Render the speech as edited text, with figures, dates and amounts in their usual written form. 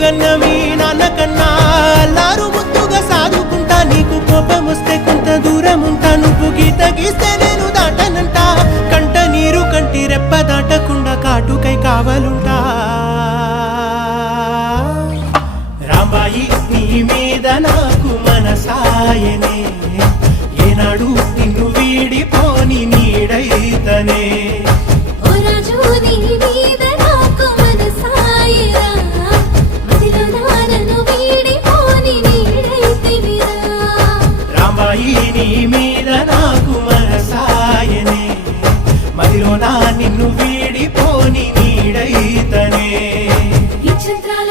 గన్న మీ నాన్న కన్నా అల్లారు ముద్దుగా సాదుకుంటా నీకు కోపం వస్తే కొంత దూరం ఉంటా నువ్వు గీత గీస్తే నేను దాటనంట కంట నీరు కంటి రెప్ప దాటకుండా కాటుకై కావలుంటా రాంబాయి నీ మీద నాకు మనసాయనే ఏనాడు నిన్ను వీడిపోని నీడైతనే నీ మీద నాకు మనసాయనే మదిలో నా నిన్ను వీడిపోని నీడైతనే ఈ చిత్రాల